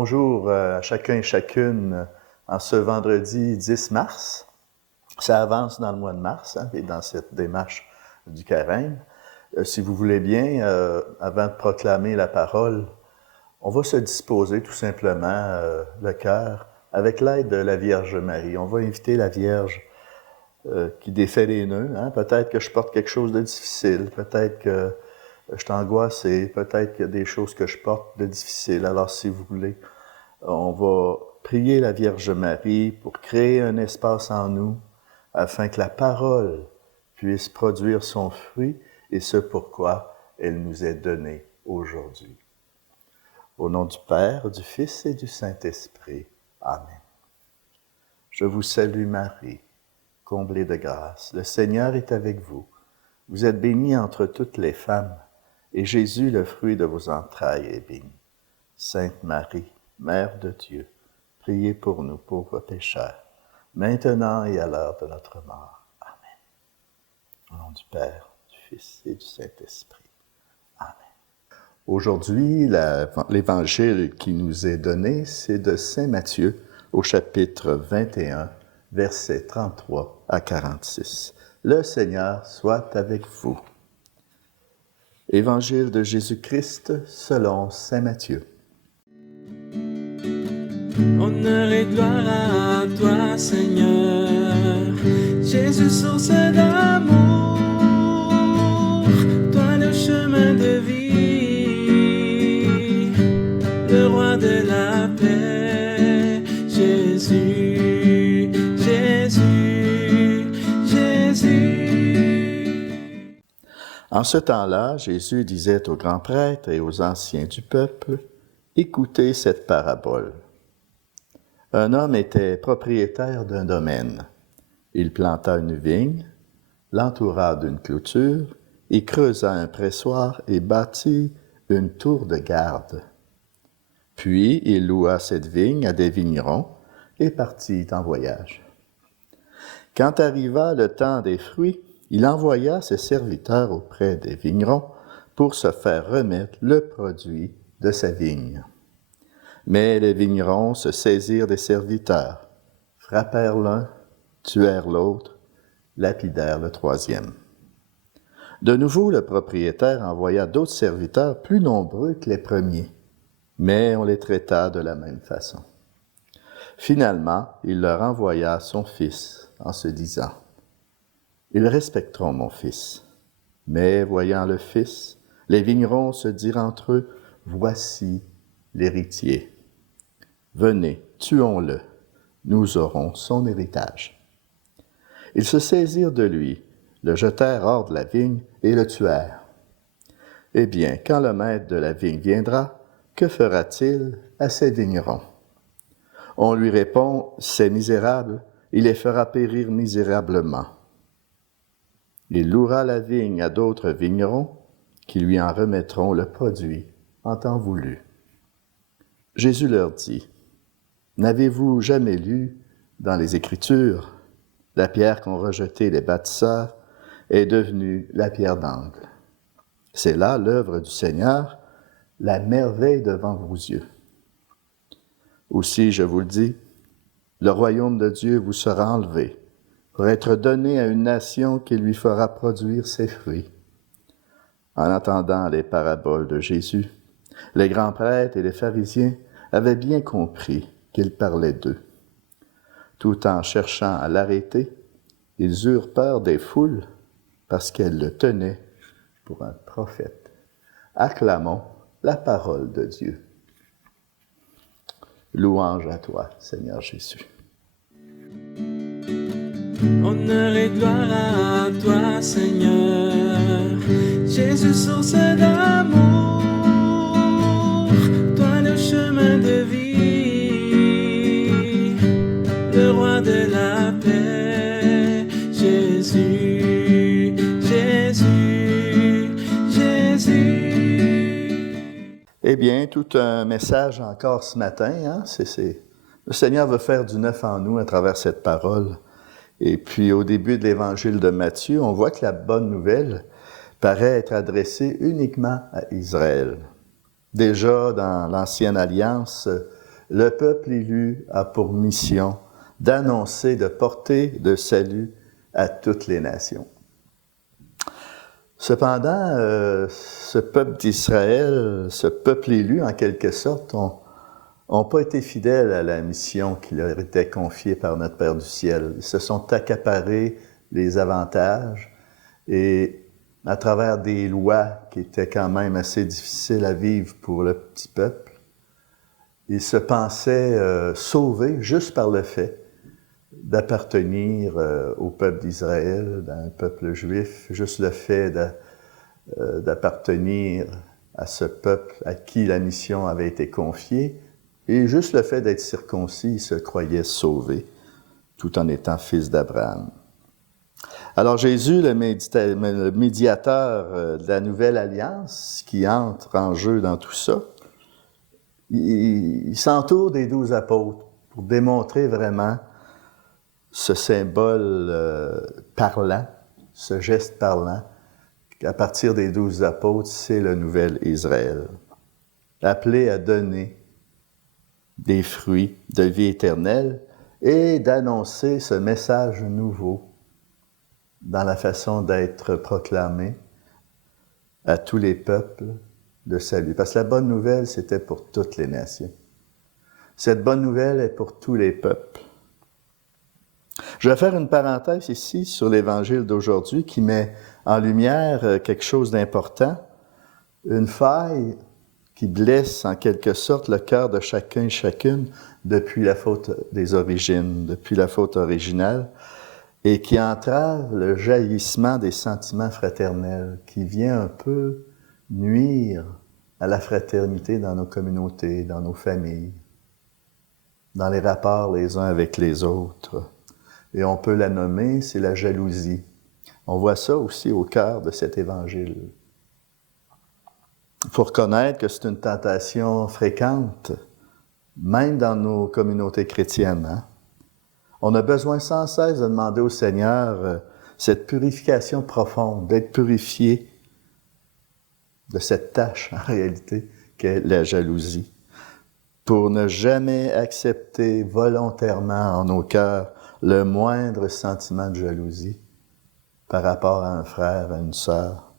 Bonjour à chacun et chacune en ce vendredi 10 mars. Ça avance dans le mois de mars et dans cette démarche du carême. Si vous voulez bien, avant de proclamer la parole, on va se disposer tout simplement le cœur avec l'aide de la Vierge Marie. On va inviter la Vierge qui défait les nœuds. Peut-être que je porte quelque chose de difficile, peut-être que je suis angoissé, peut-être qu'il y a des choses que je porte de difficiles. Alors, si vous voulez, on va prier la Vierge Marie pour créer un espace en nous afin que la parole puisse produire son fruit et ce pourquoi elle nous est donnée aujourd'hui. Au nom du Père, du Fils et du Saint-Esprit. Amen. Je vous salue Marie, comblée de grâce. Le Seigneur est avec vous. Vous êtes bénie entre toutes les femmes, et Jésus, le fruit de vos entrailles, est béni. Sainte Marie, Mère de Dieu, priez pour nous pauvres pécheurs, maintenant et à l'heure de notre mort. Amen. Au nom du Père, du Fils et du Saint-Esprit. Amen. Aujourd'hui, l'évangile qui nous est donné, c'est de Saint Matthieu, au chapitre 21, versets 33 à 46. Le Seigneur soit avec vous. Évangile de Jésus-Christ selon saint Matthieu. Honneur et gloire à toi, Seigneur, Jésus, source d'amour, toi le chemin de vie, le roi de la paix, Jésus, Jésus, Jésus. En ce temps-là, Jésus disait aux grands prêtres et aux anciens du peuple, « Écoutez cette parabole. Un homme était propriétaire d'un domaine. Il planta une vigne, l'entoura d'une clôture, et creusa un pressoir et bâtit une tour de garde. Puis il loua cette vigne à des vignerons et partit en voyage. Quand arriva le temps des fruits, il envoya ses serviteurs auprès des vignerons pour se faire remettre le produit de sa vigne. Mais les vignerons se saisirent des serviteurs, frappèrent l'un, tuèrent l'autre, lapidèrent le troisième. De nouveau, le propriétaire envoya d'autres serviteurs plus nombreux que les premiers, mais on les traita de la même façon. Finalement, il leur envoya son fils en se disant, « Ils respecteront mon fils. » Mais voyant le fils, les vignerons se dirent entre eux, « Voici l'héritier. Venez, tuons-le, nous aurons son héritage. » Ils se saisirent de lui, le jetèrent hors de la vigne et le tuèrent. Eh bien, quand le maître de la vigne viendra, que fera-t-il à ces vignerons? On lui répond, « Ces misérables, il les fera périr misérablement. » Il louera la vigne à d'autres vignerons qui lui en remettront le produit en temps voulu. Jésus leur dit, « N'avez-vous jamais lu dans les Écritures, la pierre qu'ont rejetée les bâtisseurs est devenue la pierre d'angle. C'est là l'œuvre du Seigneur, la merveille devant vos yeux. Aussi, je vous le dis, le royaume de Dieu vous sera enlevé, pour être donné à une nation qui lui fera produire ses fruits. » En entendant les paraboles de Jésus, les grands prêtres et les pharisiens avaient bien compris qu'il parlait d'eux. Tout en cherchant à l'arrêter, ils eurent peur des foules parce qu'elles le tenaient pour un prophète. Acclamons la parole de Dieu. Louange à toi, Seigneur Jésus. Honneur et gloire à toi, Seigneur, Jésus, source d'amour, toi le chemin de vie, le roi de la paix, Jésus, Jésus, Jésus. Eh bien, tout un message encore ce matin. Le Seigneur veut faire du neuf en nous à travers cette parole. Et puis, au début de l'évangile de Matthieu, on voit que la bonne nouvelle paraît être adressée uniquement à Israël. Déjà, dans l'Ancienne Alliance, le peuple élu a pour mission d'annoncer, de porter le salut à toutes les nations. Cependant, ce peuple d'Israël, ce peuple élu, en quelque sorte, n'ont pas été fidèles à la mission qui leur était confiée par notre Père du ciel. Ils se sont accaparés les avantages et à travers des lois qui étaient quand même assez difficiles à vivre pour le petit peuple, ils se pensaient sauvés juste par le fait d'appartenir au peuple d'Israël, un peuple juif, juste le fait d'appartenir à ce peuple à qui la mission avait été confiée, et juste le fait d'être circoncis, ils se croyaient sauvés, tout en étant fils d'Abraham. Alors Jésus, le médiateur de la nouvelle alliance, qui entre en jeu dans tout ça, il s'entoure des 12 apôtres pour démontrer vraiment ce symbole parlant, ce geste parlant, qu'à partir des 12 apôtres, c'est le nouvel Israël, appelé à donner des fruits de vie éternelle et d'annoncer ce message nouveau dans la façon d'être proclamé à tous les peuples de salut. Parce que la bonne nouvelle, c'était pour toutes les nations. Cette bonne nouvelle est pour tous les peuples. Je vais faire une parenthèse ici sur l'Évangile d'aujourd'hui qui met en lumière quelque chose d'important, une faille qui blesse en quelque sorte le cœur de chacun et chacune depuis la faute des origines, depuis la faute originale, et qui entrave le jaillissement des sentiments fraternels, qui vient un peu nuire à la fraternité dans nos communautés, dans nos familles, dans les rapports les uns avec les autres. Et on peut la nommer, c'est la jalousie. On voit ça aussi au cœur de cet évangile. Il faut reconnaître que c'est une tentation fréquente, même dans nos communautés chrétiennes. Hein? On a besoin sans cesse de demander au Seigneur cette purification profonde, d'être purifié de cette tâche, en réalité, qu'est la jalousie, pour ne jamais accepter volontairement en nos cœurs le moindre sentiment de jalousie par rapport à un frère, à une sœur.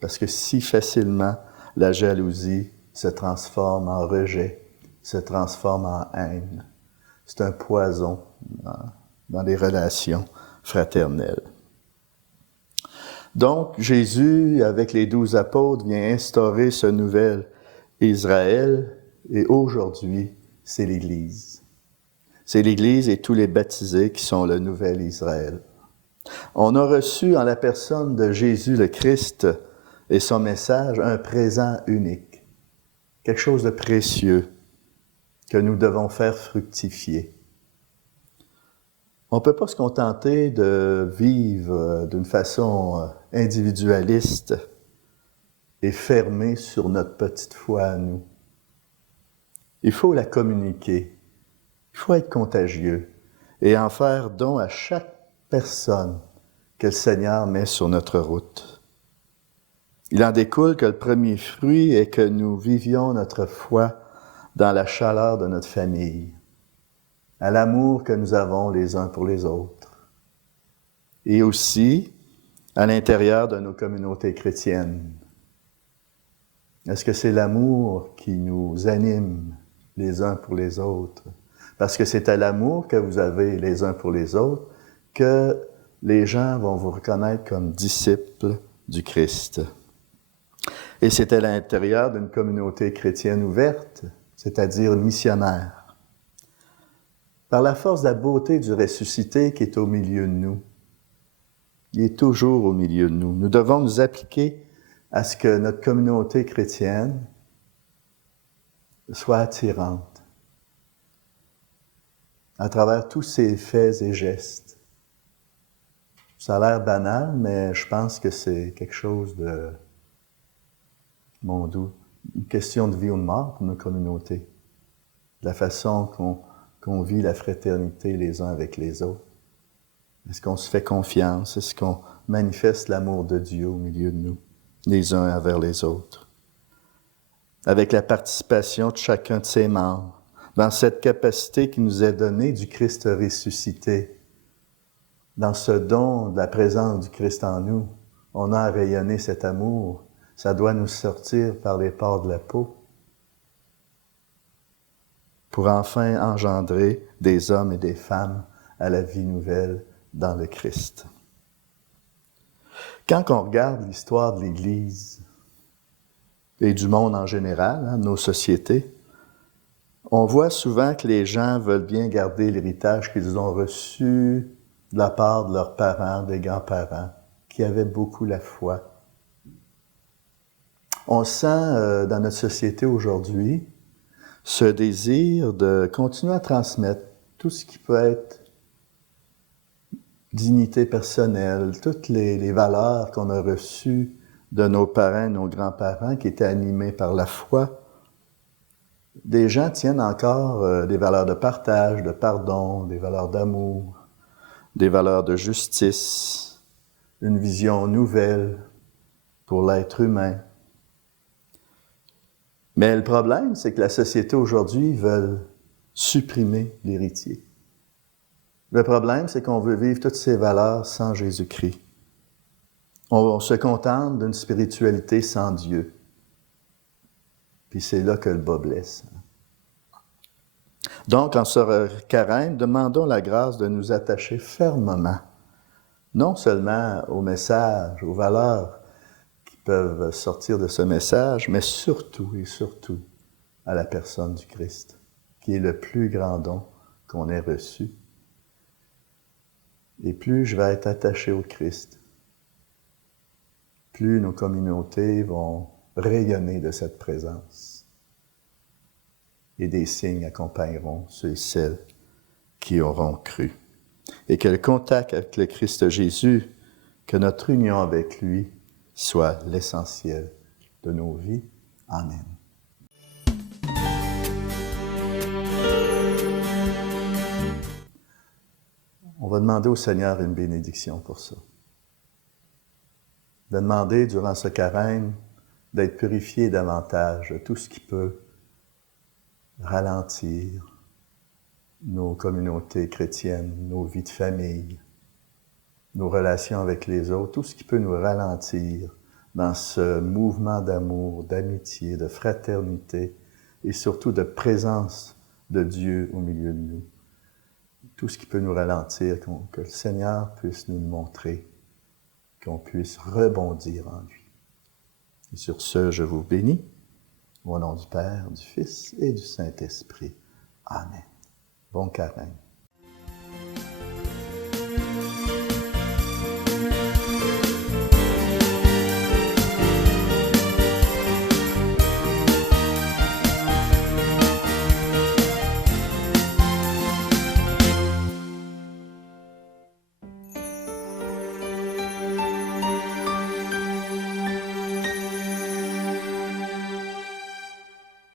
Parce que si facilement la jalousie se transforme en rejet, se transforme en haine. C'est un poison dans les relations fraternelles. Donc, Jésus, avec les 12 apôtres, vient instaurer ce nouvel Israël, et aujourd'hui, c'est l'Église. C'est l'Église et tous les baptisés qui sont le nouvel Israël. On a reçu en la personne de Jésus le Christ et son message un présent unique, quelque chose de précieux que nous devons faire fructifier. On ne peut pas se contenter de vivre d'une façon individualiste et fermée sur notre petite foi à nous. Il faut la communiquer, il faut être contagieux et en faire don à chaque personne que le Seigneur met sur notre route. Il en découle que le premier fruit est que nous vivions notre foi dans la chaleur de notre famille, à l'amour que nous avons les uns pour les autres, et aussi à l'intérieur de nos communautés chrétiennes. Est-ce que c'est l'amour qui nous anime les uns pour les autres? Parce que c'est à l'amour que vous avez les uns pour les autres que les gens vont vous reconnaître comme disciples du Christ. Et c'est à l'intérieur d'une communauté chrétienne ouverte, c'est-à-dire missionnaire. Par la force de la beauté du ressuscité qui est au milieu de nous. Il est toujours au milieu de nous. Nous devons nous appliquer à ce que notre communauté chrétienne soit attirante à travers tous ses faits et gestes. Ça a l'air banal, mais je pense que c'est quelque chose de, mon Dieu, une question de vie ou de mort pour nos communautés. La façon qu'on vit la fraternité les uns avec les autres. Est-ce qu'on se fait confiance? Est-ce qu'on manifeste l'amour de Dieu au milieu de nous, les uns envers les autres? Avec la participation de chacun de ses membres, dans cette capacité qui nous est donnée du Christ ressuscité, dans ce don de la présence du Christ en nous, on a à rayonner cet amour. Ça doit nous sortir par les pores de la peau pour enfin engendrer des hommes et des femmes à la vie nouvelle dans le Christ. Quand on regarde l'histoire de l'Église et du monde en général, nos sociétés, on voit souvent que les gens veulent bien garder l'héritage qu'ils ont reçu de la part de leurs parents, des grands-parents, qui avaient beaucoup la foi. On sent dans notre société aujourd'hui ce désir de continuer à transmettre tout ce qui peut être dignité personnelle, toutes les valeurs qu'on a reçues de nos parents, nos grands-parents, qui étaient animés par la foi. Des gens tiennent encore des valeurs de partage, de pardon, des valeurs d'amour, des valeurs de justice, une vision nouvelle pour l'être humain. Mais le problème, c'est que la société aujourd'hui veut supprimer l'héritier. Le problème, c'est qu'on veut vivre toutes ces valeurs sans Jésus-Christ. On se contente d'une spiritualité sans Dieu. Puis c'est là que le bas blesse. Donc, en ce carême, demandons la grâce de nous attacher fermement, non seulement au message, aux valeurs qui peuvent sortir de ce message, mais surtout et surtout à la personne du Christ, qui est le plus grand don qu'on ait reçu. Et plus je vais être attaché au Christ, plus nos communautés vont rayonner de cette présence. Et des signes accompagneront ceux et celles qui auront cru. Et que le contact avec le Christ Jésus, que notre union avec lui soit l'essentiel de nos vies. Amen. On va demander au Seigneur une bénédiction pour ça. De demander durant ce carême d'être purifié davantage de tout ce qui peut ralentir nos communautés chrétiennes, nos vies de famille, nos relations avec les autres, tout ce qui peut nous ralentir dans ce mouvement d'amour, d'amitié, de fraternité et surtout de présence de Dieu au milieu de nous. Tout ce qui peut nous ralentir, que le Seigneur puisse nous le montrer, qu'on puisse rebondir en lui. Et sur ce, je vous bénis, au nom du Père, du Fils et du Saint-Esprit. Amen. Bon carême.